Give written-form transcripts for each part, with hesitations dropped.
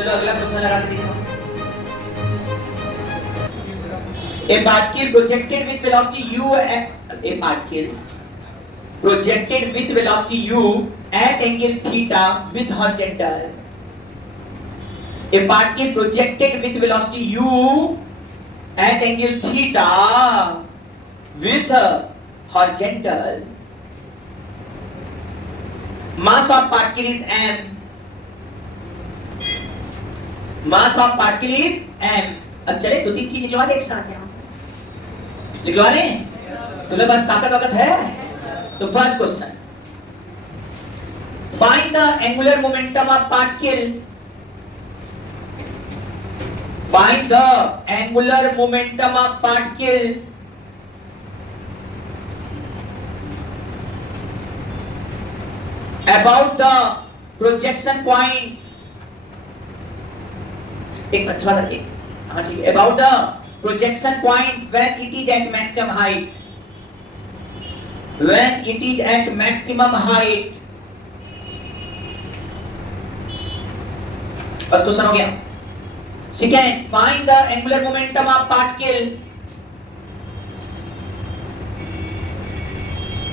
चलो अगला क्वेश्चन लगा के देखो। A particle projected with velocity u at angle theta with horizontal. A particle projected with velocity u at angle theta with horizontal. Mass of particle is m. Mass of particle is m. अब चले दो तीन चीज लिखवा ले एक साथ यहाँ लिखवा ले। तुम्हें बस ताकत वक्त है तो first question, find the angular momentum of particle. Find the angular momentum of particle about the projection point. एक मिनट थोड़ा सा, हाँ ठीक है। About the projection point when it is at maximum height. When it is at maximum height. First question हो गया। Second, find the angular momentum of particle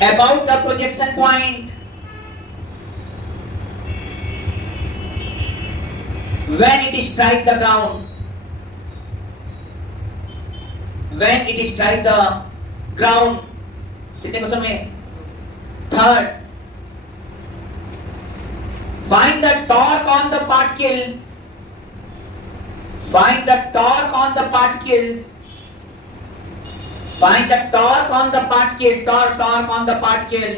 about the projection point when it strike the ground. When it strike the ground. कितने question में? Third, find the torque on the particle. Find the torque on the particle. Find the torque on the particle. Torque on the particle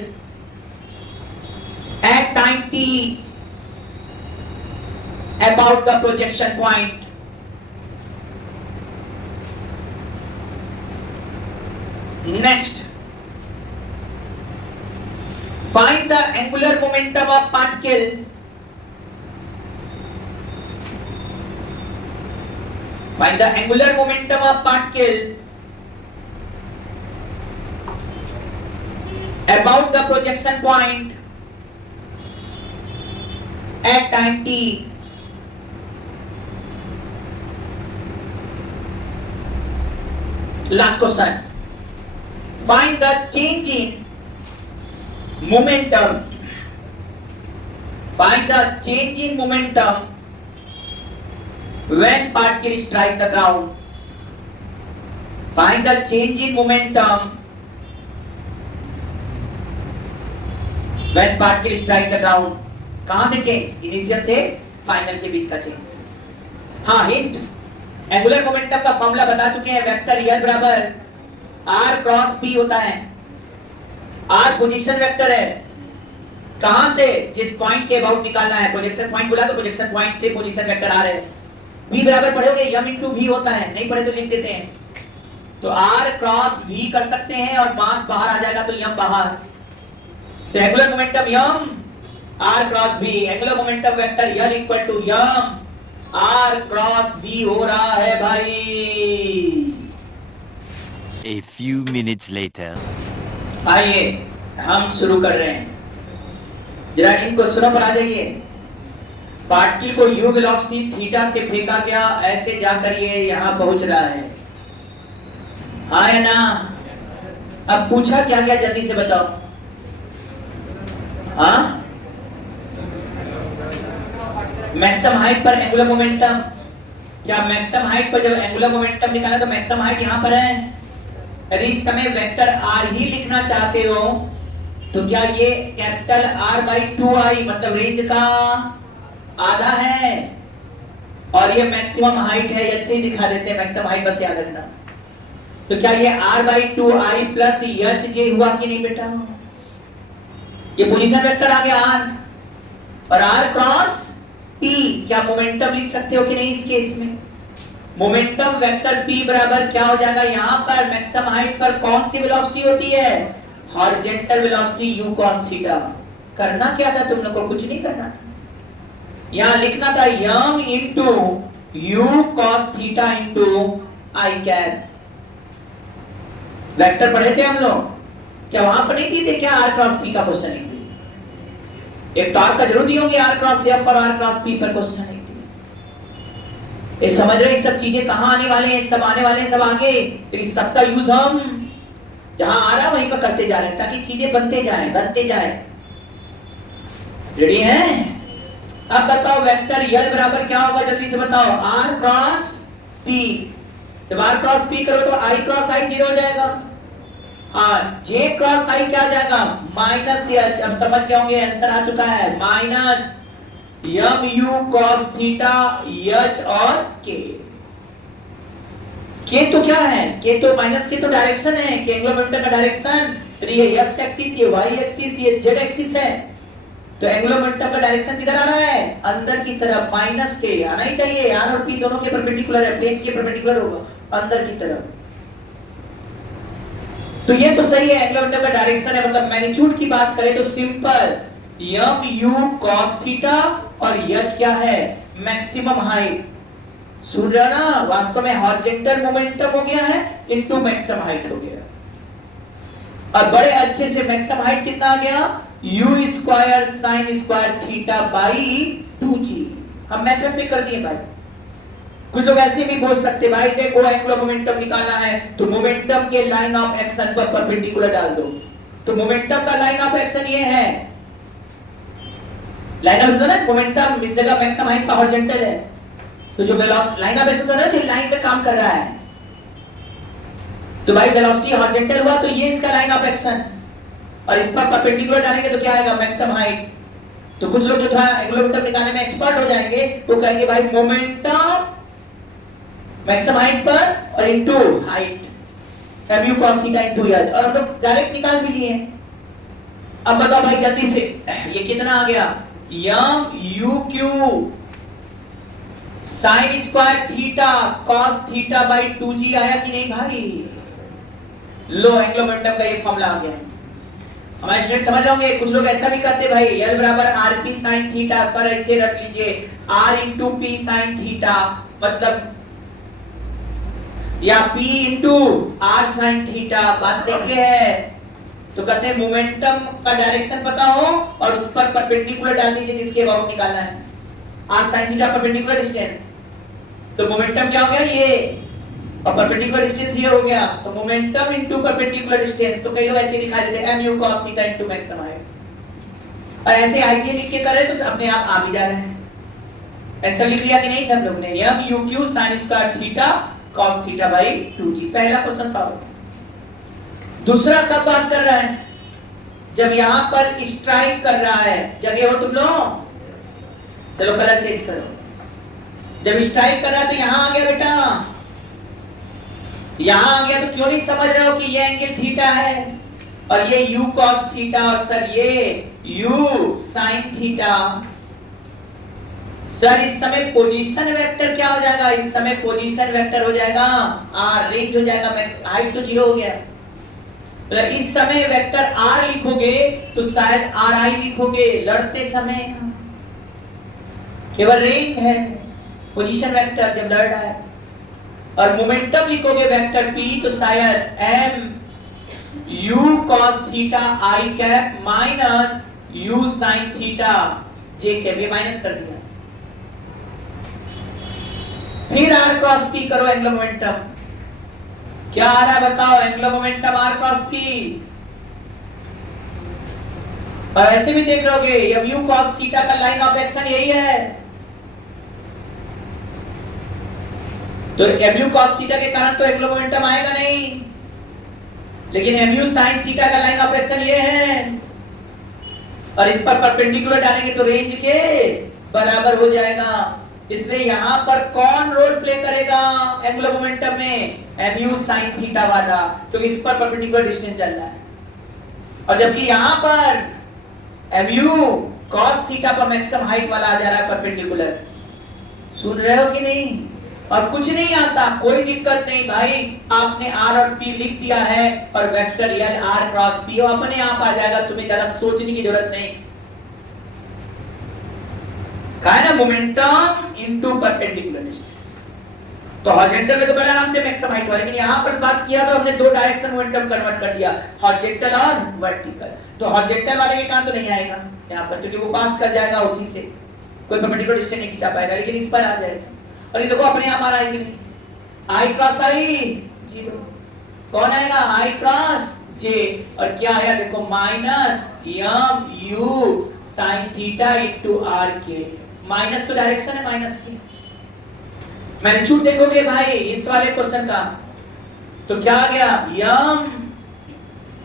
at time t about the projection point. Next, find the angular momentum of particle about the projection point at time t. Last question, find the change in momentum. Find the change in momentum when particle strike the ground. Find the change in momentum when particle strike the ground. कहां से change? Initial से final के बीच का change. हाँ, hint, angular momentum का formula बता चुके हैं। वेक्टर L बराबर R क्रॉस P होता है। R पोजीशन वेक्टर है। कहां से? जिस पॉइंट के अबाउट निकालना है। प्रोजेक्शन पॉइंट बोला तो प्रोजेक्शन पॉइंट से पोजीशन वेक्टर R है। P बराबर पढ़ोगे m into v होता है, नहीं पढ़े तो लिख देते हैं। तो R क्रॉस V कर सकते हैं और 5 बाहर आ जाएगा तो m बाहर। तो angular momentum m R cross V, angular momentum vector L equal to m R cross V हो रहा है भाई। A few minutes later. आइए हम शुरू कर रहे हैं। जरा इन क्वेश्चनों पर आ जाइए। पार्टिकल को u वेलोसिटी थीटा से फेंका गया, ऐसे जाकर ये यहाँ पहुंच रहा है। हाँ या ना? अब पूछा क्या क्या, जल्दी से बताओ। हाँ, मैक्सिमम हाइट पर एंगुलर मोमेंटम। क्या मैक्सिमम हाइट पर जब एंगुलर मोमेंटम निकाला तो मैक्सिमम हाइट यहाँ पर है। यदि इस समय वेक्टर R ही लिखना चाहते हो तो क्या ये कैपिटल R by 2i मतलब रेंज का आधा है, और ये मैक्सिमम हाइट है, ऐसे ही दिखा देते हैं। मैक्सिमम हाइट बस याद रखना। तो क्या ये R by 2i plus hj हुआ कि नहीं बेटा? ये पोजीशन वेक्टर आ गया R, और R क्रॉस P क्या मोमेंटम लिख सकते हो कि नहीं इस केस में? मोमेंटम वेक्टर P बराबर क्या हो जाएगा? यहाँ पर मैक्सिमम हाइट पर कौन सी वेलोसिटी होती है? Horizontal velocity u cos theta. करना क्या था तुम लोग को? कुछ नहीं करना था। यहाँ लिखना था m into u cos theta into i cap. Vector पढ़े थे हम लोग क्या? वहां पर नहीं थे क्या r क्रॉस p का क्वेश्चन? नहीं एक टॉर्क का जरूर दिए होंगे R क्रॉस F और R क्रॉस P पर क्वेश्चन नहीं दिए। ये समझ रहे ये सब चीजें कहाँ आने वाले हैं, सब आने वाले हैं सब आगे। तो इस सबका यूज हम जहां आ रहा वहीं पर करते जा रहे हैं ताकि चीजें बनते जाएं। रेडी है? अब बताओ वेक्टर यल बराबर क्या होगा, जल्दी से बताओ। R cross p. जब आर क्रॉस पी करो तो आई क्रॉस आई 0 हो जाएगा। हाँ, जे क्रॉस आई क्या आ जाएगा, माइनस एच। अब समझ गए होंगे, आंसर आ चुका है minus m u cos theta h और के तो क्या है, के तो माइनस के तो डायरेक्शन है, के एंगुलर मोमेंटम का डायरेक्शन। ये एक्स एक्सिस, ये वाई एक्सिस, ये जेड एक्सिस है। तो एंगुलर मोमेंटम का डायरेक्शन किधर आ रहा है, अंदर की तरफ। माइनस के आना ही चाहिए, आर और पी दोनों के परपेंडिकुलर है, प्लेन के परपेंडिकुलर होगा अंदर की तरफ। तो ये तो सही है, एंगुलर मोमेंटम का डायरेक्शन है। मतलब मैग्नीट्यूड की बात करें तो simple m u cos theta और एच क्या है, मैक्सिमम हाइट। सुन रहे ना, वास्तव में हॉरिजॉन्टल मोमेंटम हो गया है इनटू मैक्सिमम हाइट हो गया। और बड़े अच्छे से मैक्सिमम हाइट कितना आ गया, u square sine square theta by 2g। हम मेथड से कर दिए भाई। कुछ लोग ऐसे भी बोल सकते भाई देखो एंगुलर मोमेंटम निकालना है तो मोमेंटम के लाइन ऑफ एक्शन पर परपेंडिकुलर डाल दो। तो मोमेंटम का लाइन ऑफ एक्शन ये है, लाइन ऑफ एक्शन है मोमेंटम, इस जगह मैक्सिमम हाइट पर हॉरिजॉन्टल है। तो जो वेलोसिटी लाइन ऑफ एक्शन है जो लाइन पे काम कर रहा है, तो भाई वेलोसिटी हॉरिजॉन्टल हुआ तो ये इसका लाइन ऑफ एक्शन, और इस पर परपेंडिकुलर डालेंगे तो क्या आएगा, मैक्सिमम हाइट। तो कुछ लोग जो था एंगुलर मोमेंटम निकालने में एक्सपर्ट हो जाएंगे, वो कहेंगे भाई मोमेंटम मैक्सिमम हाइट पर और into height mu cos theta into h। और हम लोग डायरेक्ट निकाल भी लिए। अब बताओ भाई जल्दी से, ये कितना आ गया, m u q sin square theta cos theta by 2g आया कि नहीं भाई। लो एंगुलर मोमेंटम का ये फॉर्मूला आ गया। हमारे स्टूडेंट समझ जाओगे। कुछ लोग ऐसा भी करते भाई, L बराबर rp sin थीटा, सर ऐसे रख लीजिए r into p sin theta, मतलब या p into r sin theta, बात सही है। तो कहते हैं मोमेंटम का डायरेक्शन पता हो और उस पर परपेंडिकुलर डाल दीजिए जिसके अबाउट निकालना है, r sin theta perpendicular distance. तो मोमेंटम क्या हो गया ये, और परपेंडिकुलर डिस्टेंस ये हो गया, तो मोमेंटम इनटू परपेंडिकुलर डिस्टेंस। तो कई लोग ऐसे दिखा देते हैं mu cos theta into maximum height. और ऐसे आईजे लिख के कर रहे तो अपने आप आ भी जा रहे हैं। ऐसा लिख लिया कि नहीं सब लोग ने, mu q sin square theta cos theta by 2g। पहला क्वेश्चन सॉल्व। दूसरा कब बात कर रहा है, जब यहां पर स्ट्राइक कर रहा है, जगह हो तुम लोग, चलो कलर चेंज करो। जब स्ट्राइक कर रहा है तो यहां आ गया बेटा, यहां आ गया तो क्यों नहीं समझ रहे हो कि ये एंगल थीटा है और ये u cos थीटा और सर ये u sin थीटा। सर इस समय पोजीशन वेक्टर क्या हो जाएगा, इस समय पोजीशन वेक्टर हो जाएगा r, रेंज हो जाएगा, हाइट तो 0 हो गया। तो इस समय वेक्टर r लिखोगे तो शायद ri लिखोगे, लड़ते समय केवल रेंज है, पोजीशन वेक्टर जब लड़ रहा है। और मोमेंटम लिखोगे वेक्टर p तो शायद m u cos theta i cap minus u sin theta j cap, ये माइनस कर दिया। फिर r क्रॉस p करो एंगुलर मोमेंटम, क्या आ रहा है बताओ, angular momentum r cross p। और ऐसे भी देख लोगे mu cos थीटा का लाइन ऑफ एक्शन यही है, तो mu cos थीटा के कारण तो एंगुलर मोमेंटम आएगा नहीं, लेकिन mu sin थीटा का लाइन ऑफ एक्शन ये है, और इस पर परपेंडिकुलर डालेंगे तो रेंज के बराबर हो जाएगा। इसलिए यहां पर कौन रोल प्ले करेगा एंगुलर मोमेंटम में, mu sin थीटा वाला, क्योंकि इस पर परपेंडिकुलर डिस्टेंस चल रहा है। और जबकि यहां पर mu cos थीटा पर मैक्सिमम हाइट वाला आ जा रहा है परपेंडिकुलर। सुन रहे हो कि नहीं। और कुछ नहीं आता, कोई दिक्कत नहीं भाई, आपने r और p लिख दिया है और vector l r cross p अपने आप आ जाएगा, तुम्हें ज्यादा सोचने की जरूरत नहीं। कहा है ना मोमेंटम इनटू परपेंडिकुलर डिस्टेंस। तो हॉरिजॉन्टल में तो बड़ा आराम से मैक्सिमम हाइट हुआ, लेकिन यहां पर बात किया तो हमने दो डायरेक्शन मोमेंटम कन्वर्ट कर दिया, हॉरिजॉन्टल और वर्टिकल। तो हॉरिजॉन्टल वाले के काम तो नहीं आएगा यहां पर, क्योंकि वो पास कर जाएगा उसी से, कोई परपेंडिकुलर डिस्टेंस नहीं खींचा पाएगा, लेकिन इस पर आ जाएगा। और ये देखो अपने आप आ रहा है कि नहीं, आई क्रॉस आई 0, कौन आएगा आई क्रॉस जे, और क्या आया देखो minus m u sine theta into r के, माइनस तो डायरेक्शन है माइनस की। मैग्नीट्यूड देखोगे भाई इस वाले क्वेश्चन का तो क्या आ गया m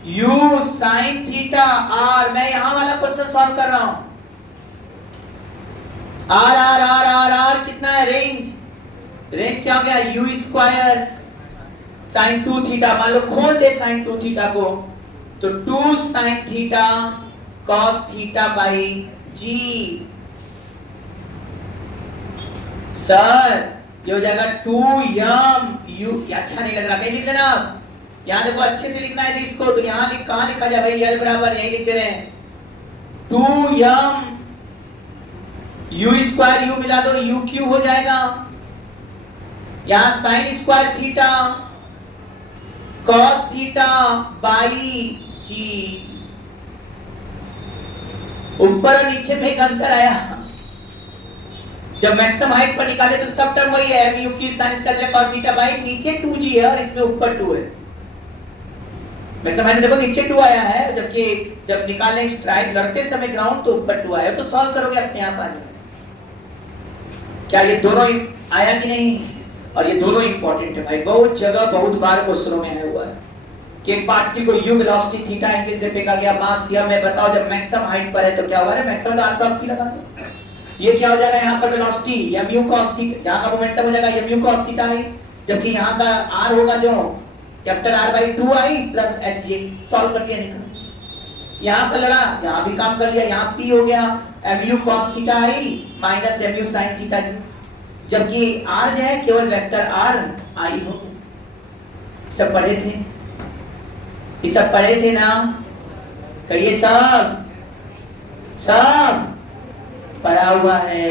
u sine theta r, मैं यहां वाला क्वेश्चन सॉल्व कर रहा हूं, r r r r r कितना है रेंज, रेंज क्या हो गया यू स्क्वायर साइन 2 थीटा, मान लो खोल दे साइन 2 थीटा को तो 2 sine theta cos theta by g. Sir ये हो जाएगा 2m u, अच्छा नहीं लग रहा, मैं लिख लेना यहां देखो अच्छे से लिखना है इसको, तो यहां लिख कहां लिखा जाए भाई, l बराबर यही लिख दे रहे हैं 2m u स्क्वायर, u मिला दो u क्यू हो जाएगा, यहां sine square theta cos theta by g, ऊपर और नीचे में एक अंतर आया, जब मैक्सिमम हाइट पर निकाले तो सब टर्म वही है, एम यू की sine square cos theta by, नीचे 2g है और इसमें ऊपर 2 है, मैक्सिमम हाइट देखो नीचे 2 आया है, जबकि जब निकालने स्ट्राइक लड़ते समय ग्राउंड तो ऊपर 2 आया, तो सॉल्व करोगे अपने आप आ जाएगा। क्या ये दोनों आया कि नहीं, और ये दोनों इंपॉर्टेंट है भाई, बहुत जगह बहुत बार क्वेश्चनों में आया हुआ है कि एक पार्टिकल को u वेलोसिटी थीटा एंगल से फेंका गया, मास यह मैं बताओ जब मैक्सिमम हाइट पर है तो क्या होगा, अरे मैक्सिमम r cos थीटा लगा दो, ये क्या हो जाएगा यहाँ पर वेलोसिटी mu cos थीटा, यहाँ का मोमेंटम हो जाएगा mu cos थीटा आई, जबकि यहाँ का r होगा जो capital R by 2 I plus hj, solve करके निकल, यहाँ पर लड़ा यहाँ भी काम कर लिया, यहाँ p हो गया mu cos थीटा आई माइनस mu sin थीटा जी, जबकि r जो है केवल वेक्टर r आई हो, सब पढ़े थे, ये सब पढ़े थे ना, कहिए सब सब पढ़ा हुआ है।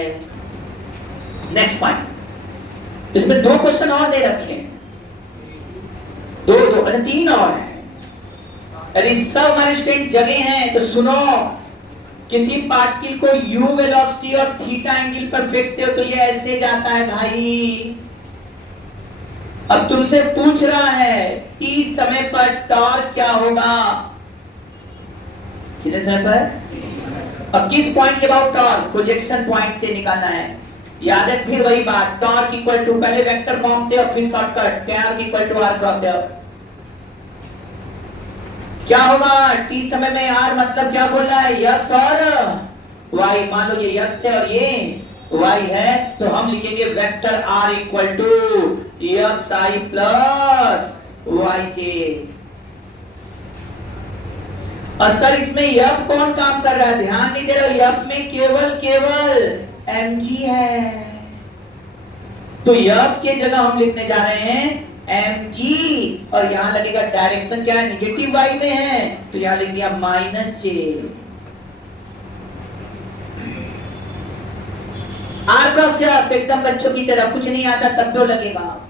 नेक्स्ट पॉइंट, इसमें 2 क्वेश्चन और दे रखे हैं, 2 अच्छा 3 और हैं, अरे सब मैनेजमेंट जगह हैं तो सुनो, किसी पार्टिकल को u वेलोसिटी और थीटा एंगल पर फेंकते हो तो ये ऐसे जाता है भाई, अब तुमसे पूछ रहा है t समय पर टॉर्क क्या होगा, कितने समय पर, अब किस पॉइंट के अबाउट टॉर्क, प्रोजेक्शन पॉइंट से निकालना है, याद है फिर वही बात, टॉर्क इक्वल टू पहले वेक्टर फॉर्म से और फिर shortcut torque equal to r cross r, क्या होगा t समय में r मतलब क्या बोल रहा है x और y, मान लो ये x है और ये y है तो हम लिखेंगे vector r equal to xi plus yj, और सर इसमें f कौन काम कर रहा है, ध्यान नहीं दे रहे हो, f में केवल mg है, तो f के जगह हम लिखने जा रहे हैं mg, और यहां लगेगा डायरेक्शन क्या है निगेटिव y में है तो यहां लिख दिया minus j, r cross f एकदम बच्चों की तरह, कुछ नहीं आता तब तो लगेगा।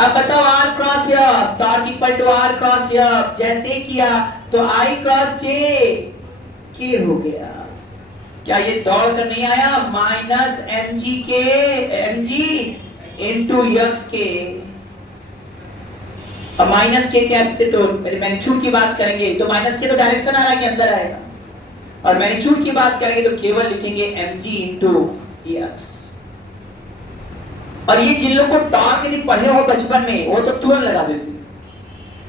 अब बताओ r cross f torque equal to r cross f, जैसे किया तो i क्रॉस j k हो गया, क्या ये दौड़ कर नहीं आया, माइनस mg इंटू x के, अब माइनस के क्या से तो मैग्नीट्यूड की बात करेंगे तो माइनस के तो डायरेक्शन आ रहा है कि अंदर आएगा, और मैग्नीट्यूड की बात करेंगे तो केवल लिखेंगे mg इंटू x, और ये जिन लोगों को टॉर्क यदि पढ़े हो बचपन में वो तो तुरंत लगा देते हैं,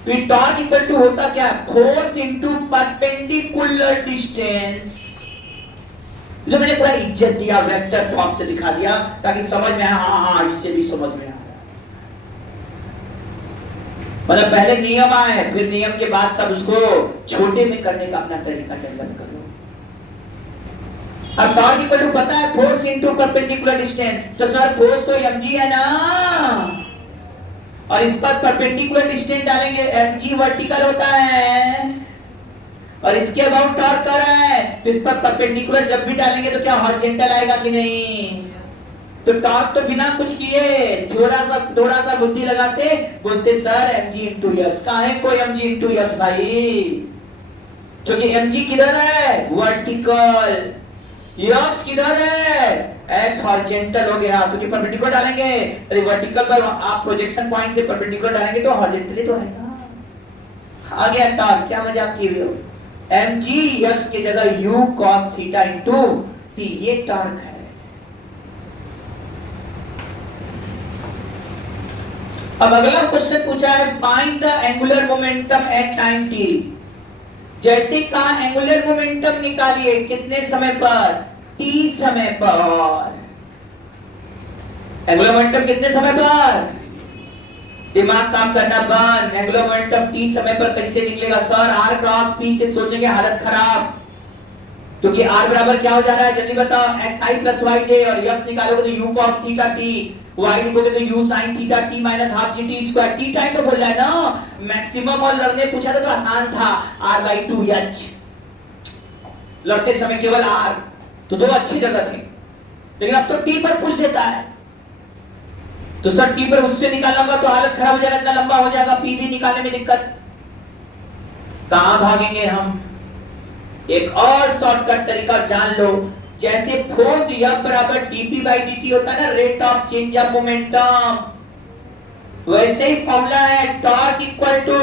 तो टॉर्क इक्वल टू होता क्या है, फोर्स इंटू परपेंडिकुलर डिस्टेंस, जो मैंने पूरा इज्जत दिया वेक्टर फॉर्म से दिखा दिया ताकि समझ में आया, हाँ इससे भी समझ में आया, मतलब पहले नियम आए फिर नियम के बाद सब उसको छोटे में करने का अपना तरीका डेवलप करो। अब टॉर्क इक्वल टू पता है फोर्स इनटू परपेंडिकुलर डिस्टेंस, तो सर फोर्स तो mg है ना, और इस पर परपेंडिकुलर डिस्टेंस डालेंगे mg वर्टिकल होता है, और इसके अबाउट टॉर्क कर रहा है तो इस पर परपेंडिकुलर जब भी डालेंगे तो क्या हॉरिजॉन्टल आएगा कि नहीं, तो टॉर्क तो बिना कुछ किए थोड़ा सा बुद्धि लगाते बोलते सर mg इंटू x, कहां है कोई mg इंटू x भाई, क्योंकि mg किधर है वर्टिकल, यक्स किधर है, एक्स हॉरिजॉन्टल हो गया क्योंकि परपेंडिकुलर डालेंगे, यदि वर्टिकल पर आप प्रोजेक्शन पॉइंट से परपेंडिकुलर डालेंगे तो हॉरिजॉन्टली तो है ना। आ गया टॉर्क, क्या मजाक की हुई हो, mg यक्स की जगह u cos theta into t, ये टॉर्क है। अब अगला क्वेश्चन पूछा है find the angular momentum at time t। जैसे कहा एंगुलर मोमेंटम निकालिए कितने समय पर, t समय पर। एंगुलर मोमेंटम कितने समय पर, दिमाग काम करना बंद। एंगुलर मोमेंटम t समय पर कैसे निकलेगा सर, r क्रॉस p से सोचेंगे हालत खराब, क्योंकि r बराबर क्या हो जा रहा है जल्दी बताओ, xi प्लस yj, और x निकालोगे तो u cos theta t, y लिखोगे तो u sin theta t minus half gt square. t time पे बोल रहा है ना, मैक्सिमम और लड़ने पूछा था तो आसान था, r/2h, लड़ते समय केवल r, तो दो अच्छी जगह थी, लेकिन अब तो t पर पूछ देता है, तो सर t पर उससे निकालूंगा तो हालत खराब हो जाएगा, इतना लंबा हो जाएगा, p भी निकालने में दिक्कत, कहां भागेंगे हम। एक और शॉर्टकट तरीका जान लो, जैसे फोर्स F बराबर dp/dt होता है ना, rate of change of momentum, वैसे ही फॉर्मूला है torque equal to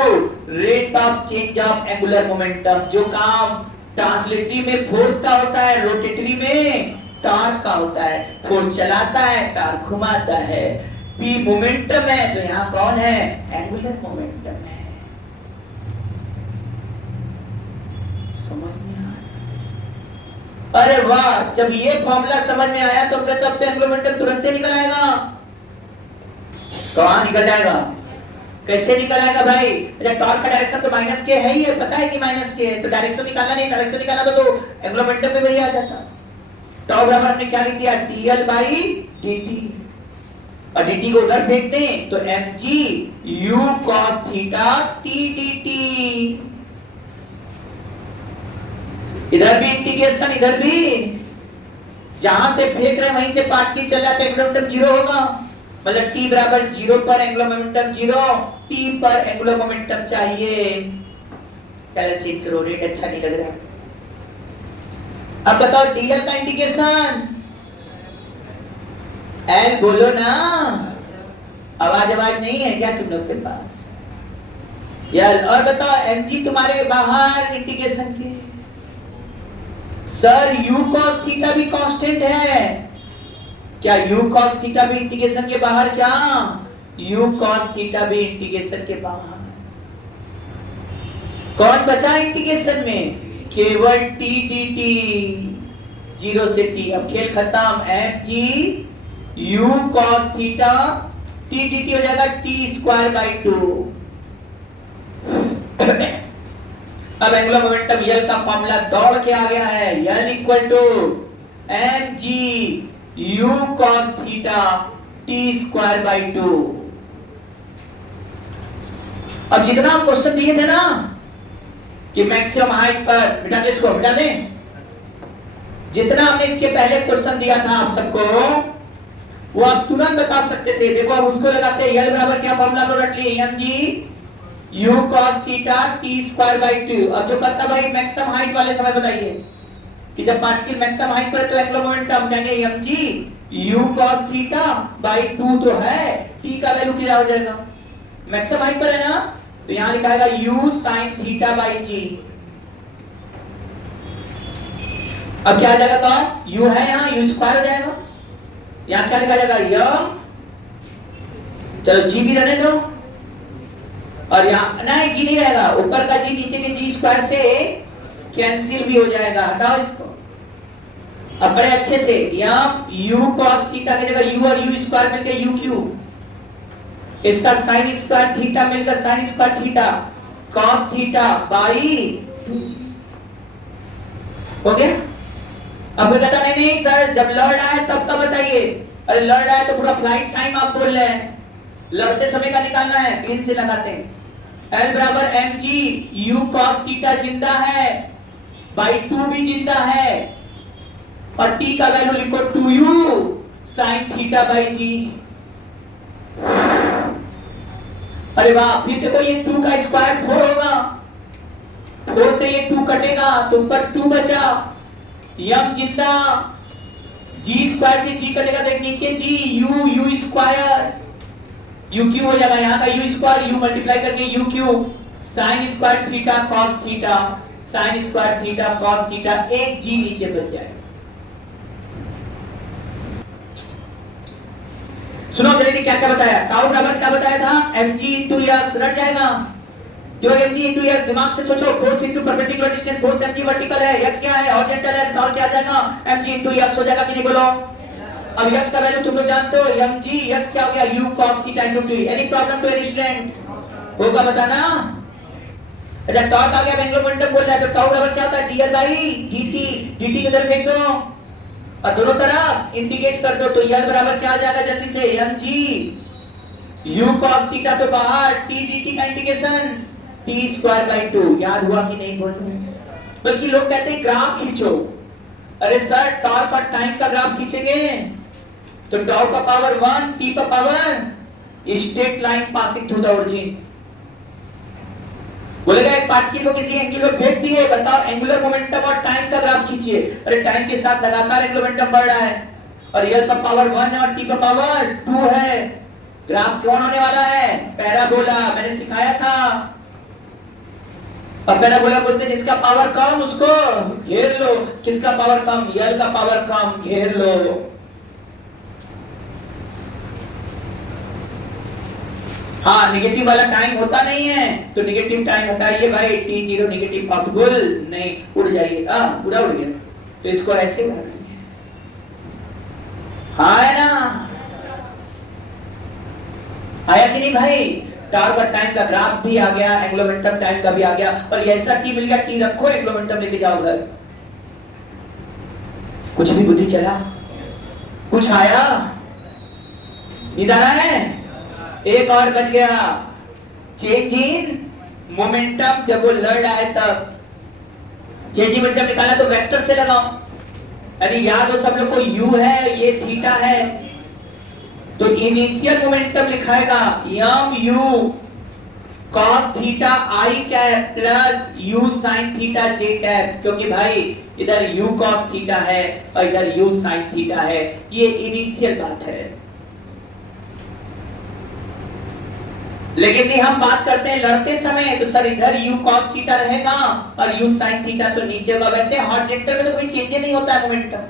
rate of change of angular momentum. जो काम ट्रांसलेटरी में फोर्स का होता है, रोटेटरी में टॉर्क का होता है। फोर्स चलाता है, टॉर्क घुमाता है। p मोमेंटम है तो यहाँ कौन है, एंगुलर मोमेंटम है। समझ में आ रहा? अरे वाह, जब ये फॉर्मूला समझ में आया तो कहते अब तो एंगुलर मोमेंटम तुरंत ही निकल आएगा। कहां निकल जाएगा, कैसे निकल आएगा भाई, अच्छा टॉर्क का डायरेक्शन तो माइनस के है ही है, पता है कि माइनस के है, तो डायरेक्शन निकालना नहीं, डायरेक्शन निकाला तो एंगुलर मोमेंटम में वही आ जाता। तो बराबर हमने क्या लिख दिया, dl/dt, और dt को उधर फेंक दें तो mg u cos theta t dt, इधर भी इंटीग्रेशन, इधर भी, जहां से फेंक रहे वहीं से पार्टिकल चल जाता है, एंगुलर मोमेंटम जीरो होगा, मतलब t बराबर जीरो पर एंगुलर मोमेंटम जीरो, t पर एंगुलर मोमेंटम चाहिए। कलर चेंज करो, रेट अच्छा नहीं लग रहा। अब बताओ dl का इंटीग्रेशन, l बोलो ना, आवाज नहीं है क्या तुम लोग के पास, यल। और बताओ mg तुम्हारे बाहर इंटीग्रेशन के, सर u cos थीटा भी कांस्टेंट है क्या, u cos थीटा भी इंटीग्रेशन के बाहर, क्या u cos थीटा भी इंटीग्रेशन के बाहर। कौन बचा इंटीग्रेशन में, केवल t dt, जीरो से t, अब खेल खत्म, mg u cos theta t dt हो जाएगा t²/2। अब एंगुलर मोमेंटम L का फॉर्मूला दौड़ के आ गया है, L equal to mg u cos theta t²/2। अब जितना हम क्वेश्चन दिए थे ना कि मैक्सिमम हाइट पर, बेटा दे इसको, बेटा दे, जितना हमने इसके पहले क्वेश्चन दिया था आप सबको, वो आप तुरंत बता सकते थे। देखो अब उसको लगाते हैं, L बराबर क्या फॉर्मूला पर रख लिए, mg u cos theta t²/2। अब जो करता भाई मैक्सिमम हाइट वाले समय बताइए कि जब पार्टिकल मैक्सिमम हाइट पर है तो एंगुलर मोमेंटम कहेंगे mg u cos theta by 2 तो है, t का वैल्यू क्या हो जाएगा, मैक्सिमम हाइट पर है ना, तो यहां लिखाएगा u sin theta by g। अब क्या आ जाएगा, तो u है यहाँ, u स्क्वायर हो जाएगा, यहाँ क्या लिखा जाएगा m, चलो g भी रहने दो, और यहाँ नहीं जी नहीं रहेगा, ऊपर का जी नीचे के जी स्क्वायर से कैंसिल भी हो जाएगा, हटाओ इसको। अब बड़े अच्छे से यहाँ u cos थीटा की जगह u और u स्क्वायर मिलकर u क्यूब, इसका sin स्क्वायर थीटा मिलकर sin square theta cos theta by 2g हो गया। अब कहता नहीं सर जब लर्ड आए तब का बताइए, अरे लर्ड आए तो पूरा फ्लाइट टाइम आप बोल रहे हैं, लड़ते समय का निकालना है, ग्रीन से लगाते हैं। L बराबर mg u cos थीटा जिंदा है बाई 2 भी जिंदा है, और t का वैल्यू लिखो 2u sin theta by g। अरे वाह, फिर देखो ये 2 का स्क्वायर 4 होगा, 4 से ये 2 कटेगा तो ऊपर 2 बचा, यम जिंदा, जी स्क्वायर से जी कटेगा तो एक नीचे जी, यू स्क्वायर, यू क्यू हो जाएगा, यहाँ का यू स्क्वायर, यू मल्टीप्लाई करके you Q, sign square theta cos theta, sign square theta cos theta, एक जी नीचे बच जाएगा। सुनो जल्दी, क्या क्या बताया, टाउ बराबर क्या बताया था, mg इंटू एक्स, रट जाएगा जो mg इंटू एक्स, दिमाग से सोचो, force into perpendicular distance, force mg vertical है, x क्या है हॉरिजॉन्टल है, टाउ क्या आ जाएगा mg इंटू एक्स हो जाएगा कि नहीं बोलो। अब x का वैल्यू तुम लोग जानते हो, mg x क्या हो गया u cos theta into t। Any problem to any student, होगा बताना। अच्छा टॉर्क आ गया, एंगुलर मोमेंटम बोल रहा है, तो टाउ बराबर क्या होता है dl बाई dt, dt किधर फेंक दो और दोनों तरफ इंटीग्रेट कर दो, तो L बराबर क्या आ जाएगा जल्दी से, mg u cos थीटा तो बाहर, t dt का इंटीग्रेशन t स्क्वायर बाई 2। याद हुआ कि नहीं बोल रहे, बल्कि लोग कहते हैं ग्राफ खींचो। अरे सर टॉर्क और टाइम का ग्राफ खींचेंगे तो टाउ का पावर 1, t का power straight line passing through the origin. बोलेगा एक पार्टिकल को किसी एंगल में फेंक दिए, बताओ एंगुलर मोमेंटम और टाइम का ग्राफ खींचिए। अरे टाइम के साथ लगातार एंगुलर मोमेंटम बढ़ रहा है और L का पावर 1 है और t का पावर 2 है, ग्राफ कौन होने वाला है, पैराबोला। मैंने सिखाया था। और पैराबोला बोलते हैं जिसका पावर कम उसको घेर लो, किसका पावर कम, L का पावर कम, घेर लो। हाँ निगेटिव वाला टाइम होता नहीं है तो निगेटिव टाइम हटाइए भाई, टी जीरो निगेटिव पॉसिबल नहीं, उड़ जाइए, पूरा उड़ गया, तो इसको ऐसे बना दीजिए। हाँ है ना, आया कि नहीं भाई, टार्क और टाइम का ग्राफ भी आ गया, एंगुलर मोमेंटम टाइम का भी आ गया, और ये ऐसा टी मिल गया, टी रखो एंगुलर मोमेंटम लेके जाओ घर। कुछ भी बुद्धि चला, कुछ आया, नींद आ रहा है, एक और बच गया, चेंज इन मोमेंटम। जब वो लड़ रहा है तब चेंज इन मोमेंटम निकालना तो वेक्टर से लगाओ, यानी याद हो सब लोग को, u है ये थीटा है, तो इनिशियल मोमेंटम लिखाएगा m u cos theta i cap plus u sin theta j cap, क्योंकि भाई इधर u cos थीटा है और इधर u sin थीटा है, ये इनिशियल बात है। लेकिन नहीं हम बात करते हैं लड़ते समय, तो सर इधर u cos थीटा रहेगा और u sin थीटा तो नीचे होगा। वैसे हॉरिजॉन्टल में तो कोई चेंज नहीं होता है मोमेंटम,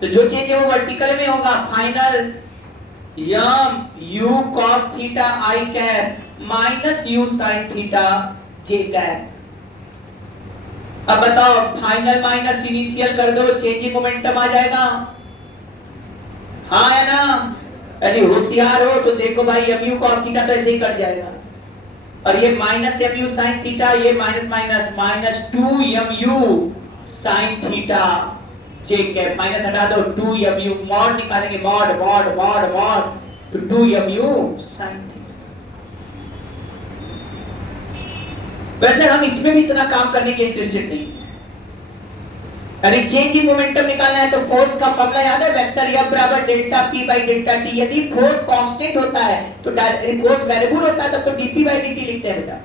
तो जो चेंज है वो वर्टिकल में होगा। Final m u cos theta i cap minus u sin theta j cap. अब बताओ फाइनल माइनस इनिशियल कर दो, चेंज इन मोमेंटम आ जाएगा, हाँ है ना। यदि होशियार हो तो देखो भाई mu cos थीटा तो ऐसे ही कट जाएगा, और ये माइनस mu sin थीटा, ये minus minus minus 2mu sin theta j cap, minus हटा दो 2mu, मॉड निकालेंगे, मॉड मॉड मॉड मॉड, तो 2mu sin थीटा। वैसे हम इसमें भी इतना काम करने के इंटरेस्टेड नहीं है। अरे चेंज इन मोमेंटम निकालना है तो फोर्स का फॉर्मूला याद है, वेक्टर F बराबर delta P by delta T। यदि फोर्स कांस्टेंट होता है तो फोर्स वेरिएबल होता है तब तो dP बाई dt लिखते हैं बेटा,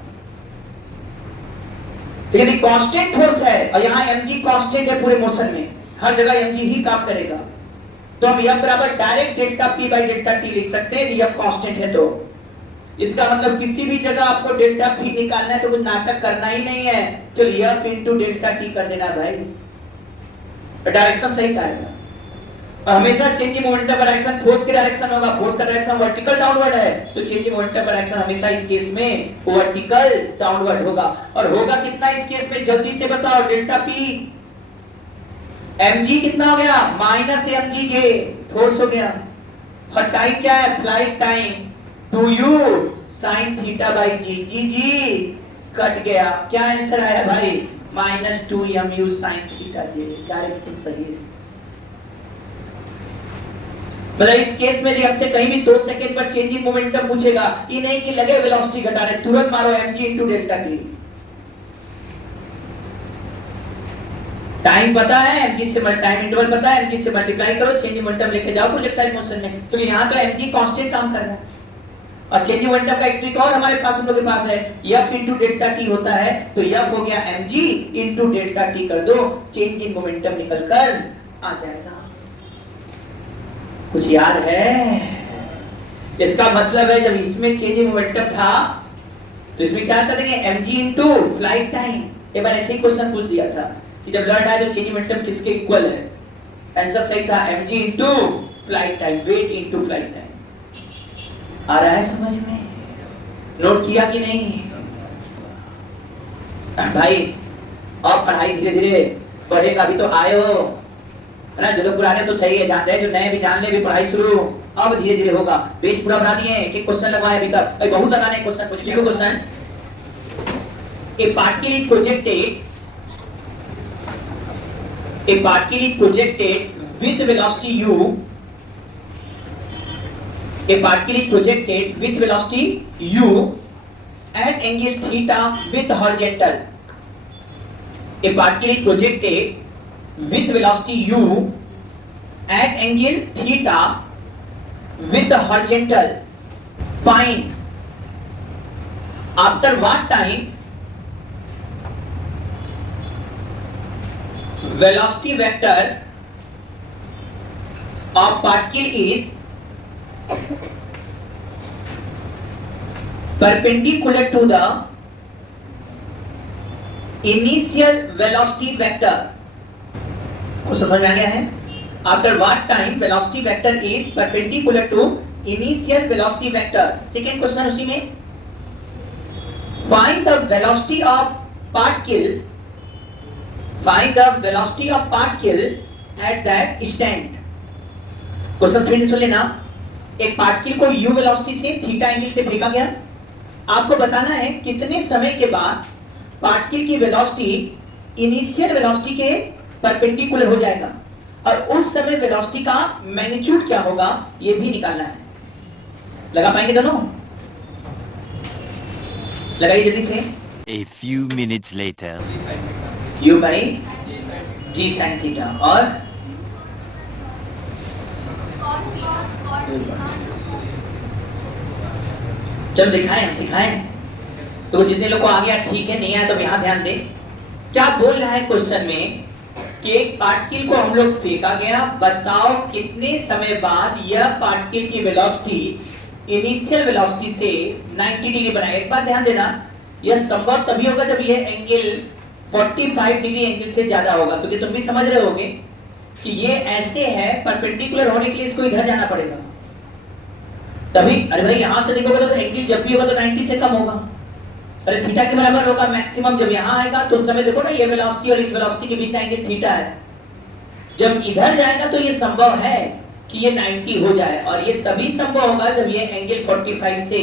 लेकिन कांस्टेंट फोर्स है और यहाँ mg कांस्टेंट है पूरे मोशन में, हर जगह mg ही काम करेगा, तो हम F बराबर direct delta P by delta T लिख सकते हैं यदि F कांस्टेंट है तो। इसका मतलब किसी भी जगह आपको डेल्टा P निकालना है तो कुछ नाटक करना ही नहीं है, चलो F इंटू डेल्टा T कर देना भाई, डायरेक्शन सही का है। और हमेशा चेंज इन मोमेंटम पर एक्शन फोर्स के डायरेक्शन होगा, फोर्स का डायरेक्शन वर्टिकल डाउनवर्ड है तो चेंज इन मोमेंटम पर एक्शन हमेशा इस केस में वर्टिकल डाउनवर्ड होगा। और होगा कितना इस केस में जल्दी से बताओ, डेल्टा पी mg कितना हो गया, माइनस mgj फोर्स हो गया, और टाइम क्या है, flight time 2u sin theta by g cut गया, क्या आंसर आया भाई, minus 2mu sin theta j, direction सही है। मतलब इस केस में हमसे कहीं भी 2 सेकंड पर चेंज इन मोमेंटम पूछेगा, ये नहीं कि लगे वेलोसिटी घटाने, तुरंत मारो mg into delta t। Time पता है, mg से टाइम इंटरवल पता है, mg से मल्टीप्लाई करो, चेंज इन मोमेंटम लेके जाओ प्रोजेक्टाइल मोशन में, क्योंकि यहाँ तो mg कांस्टेंट काम कर रहा है। और चेंज इन मोमेंटम का एक ट्रिक और हमारे पास हम लोग के पास है, F इंटू डेल्टा टी होता है, तो F हो गया mg इंटू डेल्टा टी कर दो, चेंज इन मोमेंटम निकल कर आ जाएगा। कुछ याद है? इसका मतलब है जब इसमें चेंज इन मोमेंटम था तो इसमें क्या कर देंगे, mg इंटू फ्लाइट टाइम। एक बार ऐसे ही क्वेश्चन पूछ दिया था कि जब ब्लड आए तो चेंज इन मोमेंटम किसके इक्वल है? आंसर सही था mg into flight time, weight into flight time. आ रहा है समझ में? नोट किया कि नहीं भाई? और पढ़ाई धीरे धीरे बढ़ेगा, अभी तो आए हो है ना, जो लोग पुराने तो सही है जान रहे हैं, जो नए भी जान ले, भी पढ़ाई शुरू अब धीरे धीरे होगा। बेस पूरा बना दिए, एक क्वेश्चन लगवाए अभी तक, भाई बहुत लगाने क्वेश्चन। लिखो question, A particle is projected with velocity u, a particle is projected with velocity u at angle theta with horizontal. A particle is projected with velocity u at angle theta with horizontal. Find after what time velocity vector of particle is perpendicular to the initial velocity vector। कुछ समझ में आ गया है? After what time velocity vector is perpendicular to initial velocity vector। Second question उसी में, find the velocity of particle at that instant। Question फिर से सुन लेना, एक पार्टिकल को u वेलोसिटी से थीटा एंगल से फेंका गया, आपको बताना है कितने समय के बाद पार्टिकल की वेलोसिटी इनिशियल वेलोसिटी के परपेंडिकुलर हो जाएगा, और उस समय वेलोसिटी का मैग्नीट्यूड क्या होगा ये भी निकालना है। लगा पाएंगे दोनों? लगाइए जल्दी से। A few minutes later. u by g sin theta और चलो दिखाएं, हम सिखाएं तो जितने लोग को आ गया ठीक है, नहीं आया तो यहाँ ध्यान दें। क्या बोल रहा है क्वेश्चन में कि एक पार्टिकल को हम लोग फेंका गया, बताओ कितने समय बाद यह पार्टिकल की वेलोसिटी इनिशियल वेलोसिटी से 90 डिग्री बनाए। एक बार ध्यान देना, यह संभव तभी होगा जब यह एंगल 45 डिग्री एंगल से ज्यादा होगा, क्योंकि तुम भी समझ रहे होगे कि ये ऐसे है, परपेंडिकुलर होने के लिए इसको इधर जाना पड़ेगा तभी। अरे भाई यहां से देखोगे तो एंगल जब भी होगा तो 90 से कम होगा, अरे थीटा के बराबर होगा मैक्सिमम। जब यहां आएगा तो उस समय देखो ना, ये वेलोसिटी और इस वेलोसिटी के बीच का एंगल थीटा है। जब इधर जाएगा तो ये संभव है कि ये 90 हो जाए, और ये तभी संभव होगा जब ये एंगल 45 से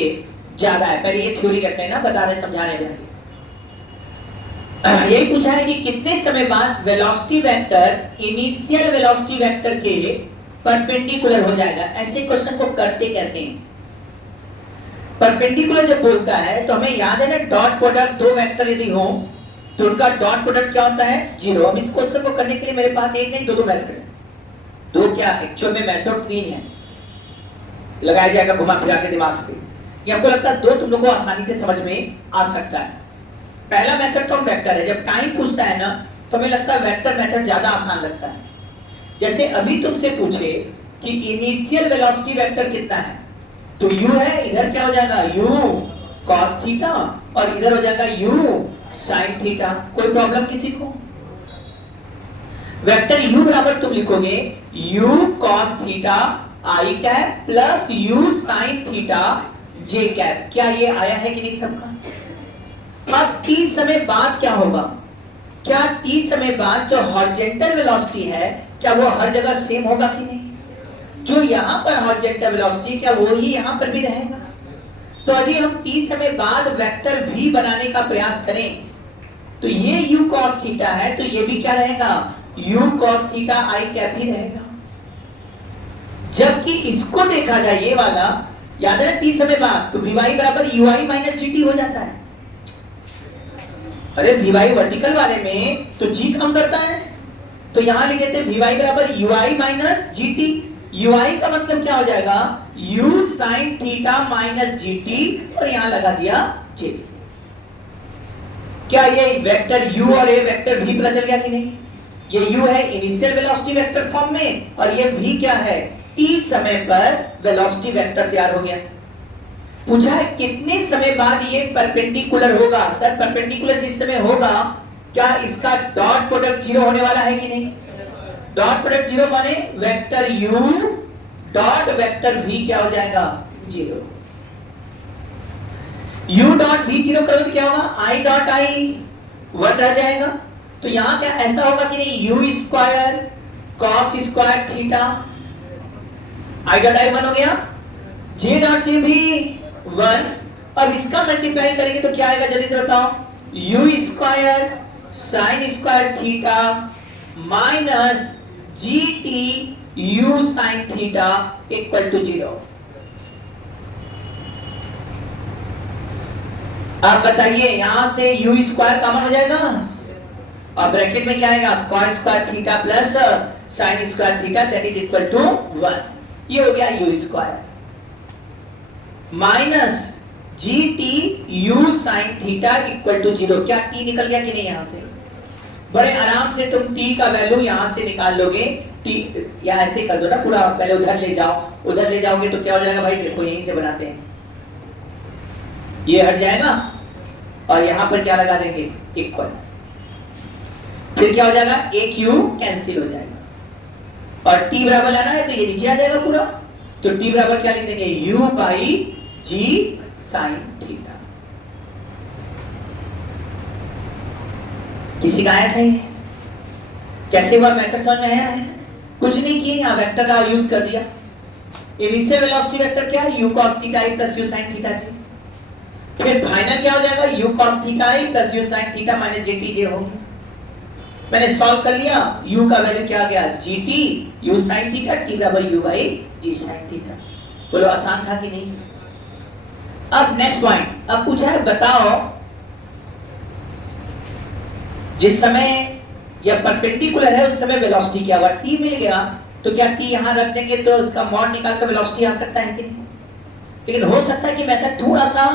ज्यादा है। पहले ये थ्योरी रख लेना, बता रहे समझाने में। यही पूछा है कि कितने समय बाद velocity vector initial velocity vector के परपेंडिकुलर हो जाएगा। ऐसे क्वेश्चन को करते कैसे हैं? परपेंडिकुलर जब बोलता है तो हमें याद है ना, डॉट प्रोडक्ट दो वेक्टर यदि हो तो उनका डॉट प्रोडक्ट क्या होता है? 0। अब इस क्वेश्चन को करने के लिए मेरे पास एक नहीं दो मेथड है। दो क्या, एक्चुअल में मेथड 3 है, लगाया जाएगा घुमा फिरा के दिमाग से। ये हमको लगता है दो तुम लोगों को आसानी से समझ में आ सकता है। पहला मेथड तो वेक्टर है, जब टाइम पूछता है ना तो हमें लगता है वेक्टर मेथड ज्यादा आसान लगता है। जैसे अभी तुमसे पूछे कि इनिशियल वेलोसिटी वेक्टर कितना है, तो u है, इधर क्या हो जाएगा u cos थीटा और इधर हो जाएगा u sin थीटा। कोई प्रॉब्लम किसी को? वेक्टर u बराबर तुम लिखोगे u cos theta i cap plus u sin theta j cap. क्या ये आया है कि नहीं सबका? अब t समय बाद क्या होगा? क्या t समय बाद जो हॉरिजॉन्टल वेलोसिटी है क्या वो हर जगह सेम होगा कि नहीं? जो यहाँ पर हॉरिजॉन्टल वेलोसिटी क्या वो ही यहाँ पर भी रहेगा? तो यदि हम t समय बाद वेक्टर v बनाने का प्रयास करें तो ये u cos थीटा है, तो ये भी क्या रहेगा? u cos theta i cap ही रहेगा। जबकि इसको देखा जाए ये वाला, याद है t समय बाद, तो vy बराबर ui माइनस gt हो जाता है। अरे vy वर्टिकल वाले में तो g कम करता है, तो यहां लिख देते vy बराबर ui माइनस gt। ui का मतलब क्या हो जाएगा, u sin theta minus gt और यहां लगा दिया j। क्या ये वेक्टर u और ये वेक्टर v पता चल गया कि नहीं? ये u है इनिशियल वेलोसिटी वेक्टर फॉर्म में और ये v क्या है, t समय पर वेलोसिटी वेक्टर तैयार हो गया। पूछा है कितने समय बाद ये परपेंडिकुलर होगा। सर परपेंडिकुलर जिस समय होगा क्या इसका डॉट प्रोडक्ट जीरो होने वाला है कि नहीं? डॉट प्रोडक्ट जीरो माने vector u dot vector v क्या हो जाएगा, zero. u dot v zero करो तो क्या होगा, i डॉट i 1 रह जाएगा। तो यहां क्या ऐसा होगा कि नहीं, u square cos square theta, i dot i 1 हो गया, j डॉट j भी 1। अब इसका मल्टीप्लाई करेंगे तो क्या आएगा, जल्दी से बताओ, u square sine square theta minus g t u sine theta equal to 0। अब बताइए यहां से u स्क्वायर कॉमन हो जाएगा और ब्रैकेट में क्या आएगा, cos square theta plus sine square theta that is equal to 1। ये हो गया u square minus g t u sine theta equal to 0। क्या t निकल गया कि नहीं? यहां से बड़े आराम से तुम t का वैल्यू यहां से निकाल लोगे। t या ऐसे कर दो ना पूरा, पहले उधर ले जाओ, उधर ले जाओगे तो क्या हो जाएगा भाई, देखो यहीं से बनाते हैं, ये हट जाएगा और यहां पर क्या लगा देंगे, इक्वल। फिर क्या हो जाएगा, एक u कैंसिल हो जाएगा और t बराबर लाना है तो ये नीचे आ जाएगा पूरा। तो t बराबर क्या लिख देंगे, u by g sine theta. किसी का आया था ये? कैसे हुआ, मेथड समझ में आया है? कुछ नहीं किए, यहां वेक्टर का यूज कर दिया। इनिशियल वेलोसिटी वेक्टर क्या है, u cos theta i plus u sin theta j। फिर फाइनल क्या हो जाएगा, u cos theta i plus u sin theta minus j t j हो गया। मैंने सॉल्व कर लिया, u का वैल्यू क्या आ गया, gt u sin theta, t बराबर u by g sin theta. बोलो आसान था कि नहीं? अब नेक्स्ट पॉइंट, अब पूछा है बताओ जिस समय यह परपेंडिकुलर है उस समय वेलोसिटी क्या होगा। t मिल गया तो क्या t यहां रख देंगे तो इसका मॉड निकाल कर वेलोसिटी आ सकता है कि नहीं? लेकिन हो सकता है कि मेथड थोड़ा सा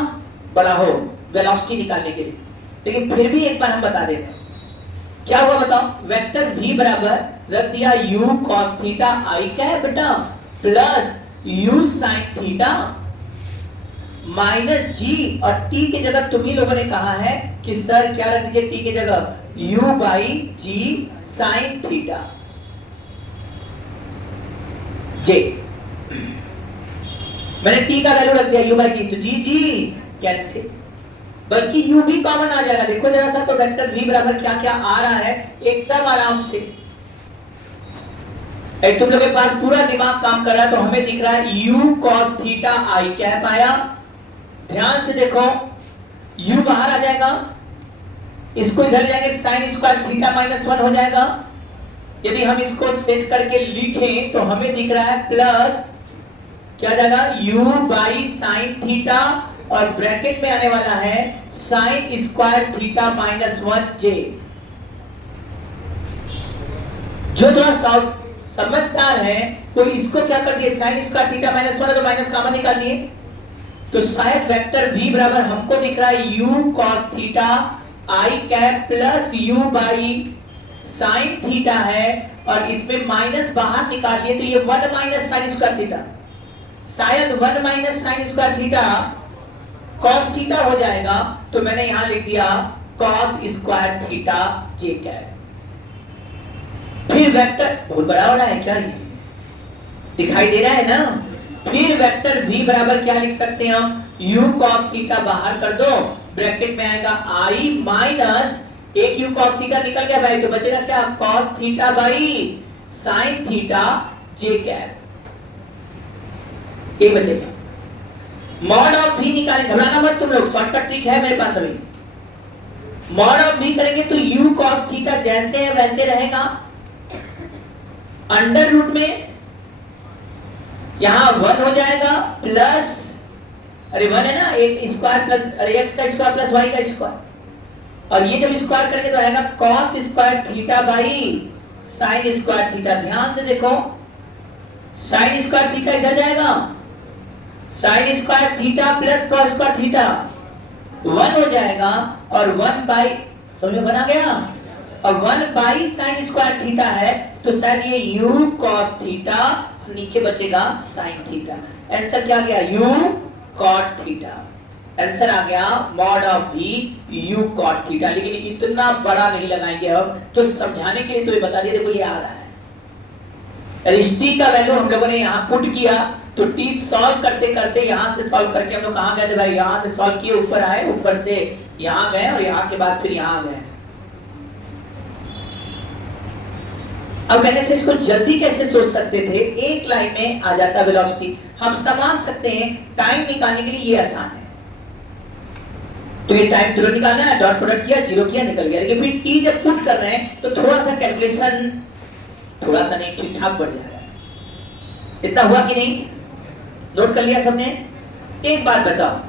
बड़ा हो वेलोसिटी निकालने के लिए, लेकिन फिर भी एक बार हम बता देते हैं क्या हुआ बताओ। वेक्टर v बराबर रख दिया u cos थीटा i क्या है बेटा plus u sin theta minus g और t की जगह तुम ही लोगों ने कहा है कि सर क्या रख दीजिए t की जगह, u by g sin theta j। मैंने t का वैल्यू रख दिया u बाई g, तो g कैंसिल, बल्कि u भी कॉमन आ जाएगा। देखो जरा सा, तो वेक्टर v बराबर क्या क्या आ रहा है एकदम आराम से। तुम लोग के पास पूरा दिमाग काम कर रहा है तो हमें दिख रहा है u cos theta i cap आया। ध्यान से देखो u बाहर आ जाएगा, इसको इधर ले जाएंगे साइन स्क्वायर थीटा माइनस 1 हो जाएगा। यदि हम इसको सेट करके लिखें तो हमें दिख रहा है प्लस क्या जाएगा u बाई साइन थीटा और ब्रैकेट में आने वाला है sign square theta minus 1 j। जो थोड़ा समझदार है वो इसको क्या कर दिए, साइन स्क्वायर थीटा माइनस 1 है तो माइनस कॉमन निकाल लिए। तो शायद वेक्टर v बराबर हमको दिख रहा है u cos theta i cap plus u by sine theta है और इसमें माइनस बाहर निकाल लिए तो ये 1 माइनस साइन स्क्वायर थीटा, शायद 1 minus sign square theta cos theta हो जाएगा। तो मैंने यहां लिख दिया cos square theta j cap. फिर वेक्टर बहुत बड़ा हो रहा है क्या, ये दिखाई दे रहा है ना। फिर वेक्टर v बराबर क्या लिख सकते हैं हम, u cos थीटा बाहर कर दो, ब्रैकेट में आएगा i माइनस एक u cos थीटा निकल गया भाई, तो बचेगा क्या cos theta by sin theta j cap, ये बचेगा। मॉड ऑफ v निकालें, घबराना मत तुम लोग, शॉर्टकट ट्रिक है मेरे पास अभी। मॉड ऑफ v करेंगे तो u cos थीटा जैसे है वैसे रहेगा, अंडर रूट में यहां 1 हो जाएगा प्लस, अरे 1 है ना, एक स्क्वायर प्लस, अरे x का स्क्वायर प्लस y का स्क्वायर, और ये जब स्क्वायर करेंगे तो आएगा cos square theta by sin square theta. ध्यान से देखो साइन स्क्वायर थीटा इधर जाएगा, sign square theta plus cos square theta 1 हो जाएगा, और 1 बाई, समझ में बना गया, और 1 बाई साइन स्क्वायर थीटा है, तो शायद ये u cos थीटा, नीचे बचेगा साइन थीटा। आंसर क्या आ गया? u cot theta. आंसर आ गया mod of v u cot theta. लेकिन इतना बड़ा नहीं लगाएंगे हम, तो समझाने के लिए तो ये बता दिया, देखो ये आ रहा है। इस t का वैल्यू हम लोगों ने यहाँ पुट किया, तो t सॉल्व करते करते यहाँ से सॉल्व करके हम लोग कहाँ गए थे भाई? यहाँ से सॉल्व किए, ऊपर आए, ऊपर से यहाँ गए, और यहाँ के बाद फिर यहाँ गए। अब मैंने से इसको जल्दी कैसे सोच सकते थे? एक लाइन में आ जाता वेलोसिटी, हम समझ सकते हैं। टाइम निकालने के लिए ये आसान है, तो ये टाइम तुरंत निकालना है, डॉट प्रोडक्ट किया, जीरो किया, निकल गया। लेकिन फिर टी जब पुट कर रहे हैं तो थोड़ा सा कैलकुलेशन, थोड़ा सा नहीं, ठीक ठाक बढ़ जाएगा। इतना हुआ कि नहीं? नोट कर लिया सबने? एक बात बताओ,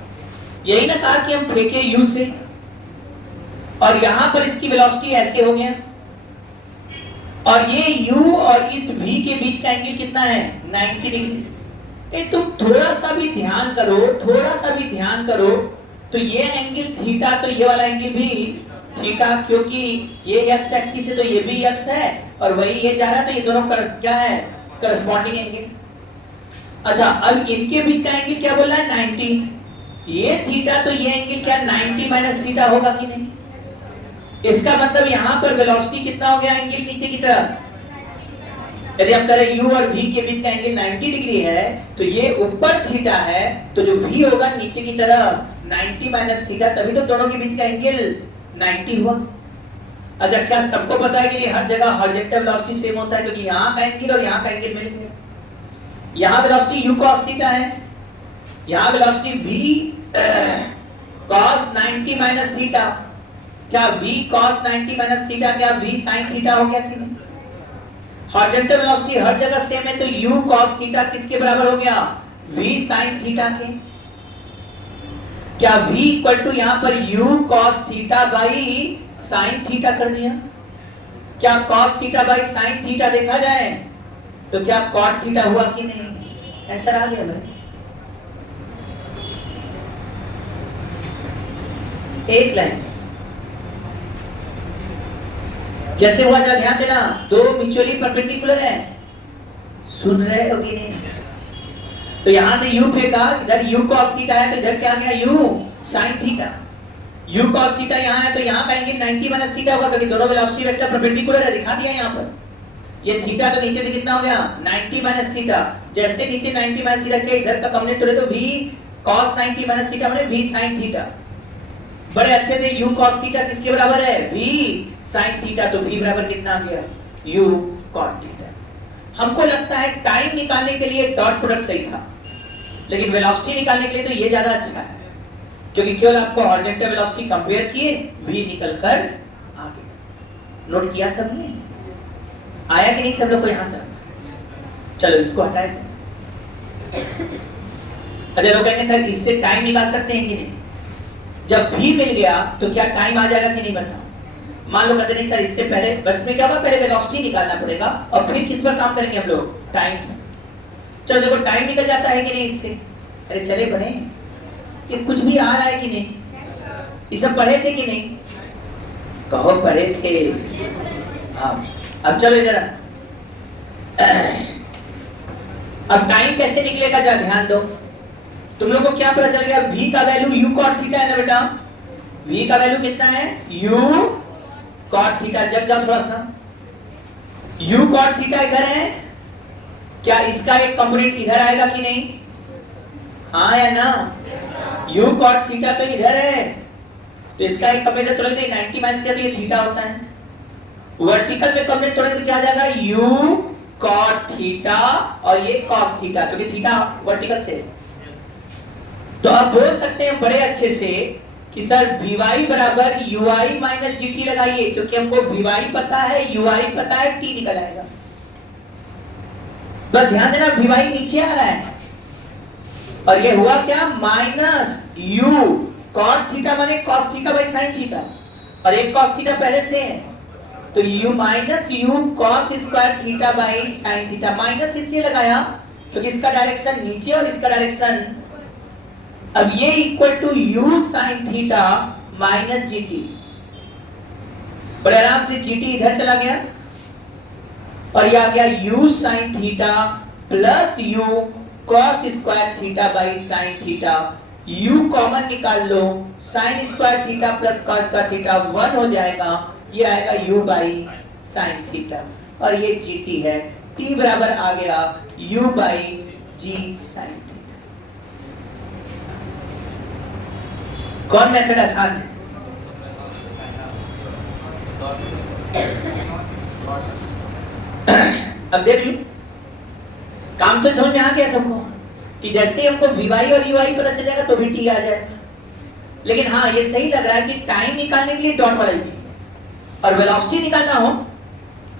यही ना कहा कि हम फेंके यू से, और यहां पर इसकी वेलोसिटी ऐसे हो गया, और ये u और इस v के बीच का एंगल कितना है? 90 डिग्री। तुम थोड़ा सा भी ध्यान करो, थोड़ा सा भी ध्यान करो, तो ये एंगल थीटा, तो ये वाला एंगल भी थीटा, क्योंकि ये x एक्सिस है तो ये भी x है, और वही ये जा रहा है, तो ये दोनों क्या है? Corresponding angle. अच्छा, अब इनके बीच का एंगल क्या बोल रहा है? 90। ये थीटा, तो ये एंगल क्या 90 माइनस थीटा होगा कि नहीं? इसका मतलब यहाँ पर वेलोसिटी कितना हो गया? एंगल नीचे की तरफ। यदि हम करें u और v के बीच का एंगल 90 डिग्री है, तो ये ऊपर थीटा है, तो जो v होगा नीचे की तरफ 90 माइनस थीटा, तभी तो दोनों के बीच का एंगल 90 हुआ। अच्छा, क्या सबको पता है कि हर जगह हॉरिजॉन्टल वेलोसिटी सेम होता है? क्योंकि यहाँ का एंगल और यहाँ का एंगल मिल गया। यहाँ वेलोसिटी u cos थीटा है, यहाँ velocity v cos 90 minus theta. क्या v cos 90 माइनस थीटा क्या v sin थीटा हो गया कि नहीं? हॉरिजॉन्टल वेलोसिटी हर जगह सेम है, तो u cos थीटा किसके बराबर हो गया? v sin थीटा के। क्या v इक्वल टू यहाँ पर u cos theta by sin theta कर दिया? क्या cos theta by sin theta देखा जाए तो क्या cot थीटा हुआ कि नहीं? ऐसा आ गया भाई। एक लाइन जैसे हुआ, जरा ध्यान देना, दो म्यूचुअली परपेंडिकुलर है, सुन रहे हो कि नहीं? तो यहां से u फेंका, इधर u cos थीटा है, तो इधर क्या आ गया? u sin theta. u cos theta यहां है, तो यहां का एंगल 90 माइनस थीटा होगा, क्योंकि दोनों वेलोसिटी वेक्टर परपेंडिकुलर है, दिखा दिया यहां पर। ये थीटा तो नीचे से कितना हो गया? 90 माइनस थीटा। जैसे नीचे 90 माइनस थीटा के इधर का कॉम्बिनेट तोड़े, तो v cos 90 माइनस थीटा माने v sin थीटा। बड़े अच्छे से u cos थीटा किसके बराबर है? v sin थीटा, तो v बराबर कितना आ गया? u cot theta. हमको लगता है टाइम निकालने के लिए डॉट प्रोडक्ट सही था, लेकिन वेलोसिटी निकालने के लिए तो ये ज्यादा अच्छा है, क्योंकि केवल आपको हॉरिजॉन्टल वेलोसिटी कंपेयर किए, v निकल कर आ गया। नोट किया सबने? आया कि नहीं सब लोग को यहां तक? चलो इसको हटाए थे। अच्छा, लोग कहेंगे सर इससे टाइम निकाल सकते हैं कि नहीं? जब v मिल गया तो क्या टाइम आ जाएगा कि नहीं? बताओ। मान लो कहते नहीं सर इससे पहले, बस में क्या होगा, पहले वेलोसिटी निकालना पड़ेगा और फिर किस पर काम करेंगे हम लोग? टाइम। चलो देखो टाइम निकल जाता है कि नहीं इससे? अरे चले पढ़े, ये कुछ भी आ रहा है कि नहीं? ये सब पढ़े थे कि नहीं? कहो पढ़े थे। हाँ, अब चलो इधर। अब टाइम कैसे निकलेगा जरा ध्यान दो। तुम लोगों को क्या पता चल गया? v का वैल्यू u cot थीटा है ना बेटा? v का वैल्यू कितना है? u cot theta. जग जाओ थोड़ा सा। u cot थीटा इधर है, क्या इसका एक कंपोनेंट इधर आएगा कि नहीं? हाँ या ना? u cot थीटा तो इधर है, तो इसका एक कंपोनेंट तोड़ेंगे तो 90 माइनस किया तो ये थीटा होता है। वर्टिकल में कंपोनेंट तोड़ेंगे तो क्या आ जाएगा? u cot थीटा और ये cos थीटा, क्योंकि थीटा वर्टिकल से। तो आप बोल सकते हैं बड़े अच्छे से कि सर Vy बराबर ui माइनस gt लगाइए, क्योंकि हमको Vy पता है, ui पता है, t निकल आएगा। बस ध्यान देना Vy नीचे आ रहा है, और ये हुआ क्या? माइनस u cot थीटा माने cos theta by sin theta, और एक cos थीटा पहले से है, तो u minus you cos square theta by sine theta. Minus इसलिए लगाया क्योंकि इसका डायरेक्शन नीचे और इसका डायरेक्शन, अब ये equal to u sine theta minus g t. बड़े आराम से जीटी इधर चला गया और ये आ गया u sine theta plus u cos square theta by sine theta. u common निकाल लो, sine square theta plus cos square theta 1 हो जाएगा, ये आएगा u बाई साइन थीटा और ये gt है। t बराबर आ गया u by g sine theta. कौन मेथड आसान है? अब देख लो, काम तो समझ में आ गया सबको कि जैसे ही हमको वी वाई और यू आई पता चल जाएगा तो भी टी आ जाएगा। लेकिन हाँ, ये सही लग रहा है कि टाइम निकालने के लिए डॉट वाला ही चाहिए और वेलोसिटी निकालना हो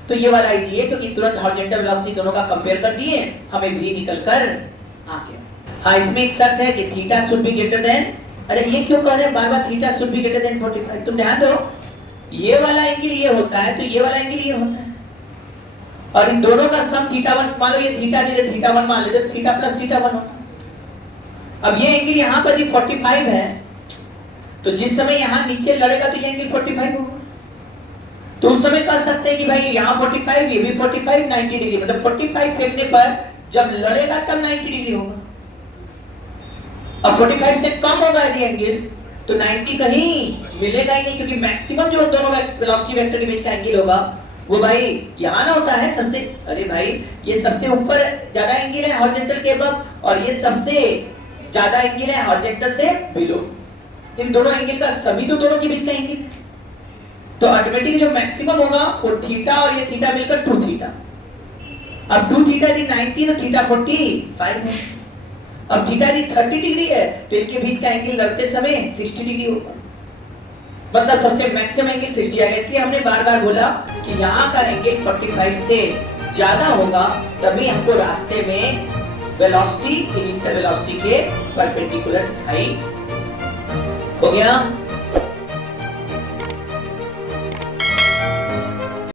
तो ये वाला ही चाहिए, क्योंकि तुरंत हॉरिजॉन्टल वेलोसिटी दोनों का कंपेयर कर दिए, हमें v निकल कर आ गया। हाँ, इसमें एक शर्त है कि theta should be greater than, अरे ये क्यों कह रहे हैं बार-बार theta should be greater than 45? तुम ध्यान दो, ये वाला एंगल ये होता है तो ये वाला एंगल ये होता है और इन दोनों का सम थीटा 1, मान लो ये थीटा नहीं थीटा 1 मान लेते तो थीटा प्लस थीटा 1 होता है। अब ये एंगल यहाँ पर भी 45 है तो जिस समय यहाँ नीचे लड़ेगा तो ये एंगल 45 होगा। तो उस समय कह सकते हैं कि भाई यहाँ 45, ये भी 45, 90 डिग्री, मतलब 45 फेंकने पर जब लड़ेगा तब 90 डिग्री होगा। अब 45 से कम होगा यदि एंगल तो 90 कहीं मिलेगा ही नहीं, क्योंकि मैक्सिमम जो दोनों वेलोसिटी वेक्टर के बीच का एंगल होगा वो भाई यहाँ ना होता है सबसे, अरे भाई ये सबसे ऊपर ज्यादा एंगल है हॉरिजॉन्टल के अबव और ये सबसे ज्यादा एंगल है हॉरिजॉन्टल से बिलो। इन दोनों एंगल का सभी तो दोनों के बीच का एंगल है, तो ऑटोमेटिकली जो मैक्सिमम होगा वो थीटा और ये थीटा मिलकर 2 थीटा। अब 2 थीटा यदि 90 तो थीटा 45 है। अब थीटा यदि 30 डिग्री है तो इनके बीच का एंगल लड़ते समय 60 डिग्री होगा, मतलब सबसे मैक्सिमम एंगल 60 आएगा। इसलिए हमने बार-बार बोला कि यहाँ का एंगल 45 से ज्यादा होगा तभी हमको रास्ते में वेलोसिटी इनिशियल वेलोसिटी के परपेंडिकुलर दिखाई हो गया।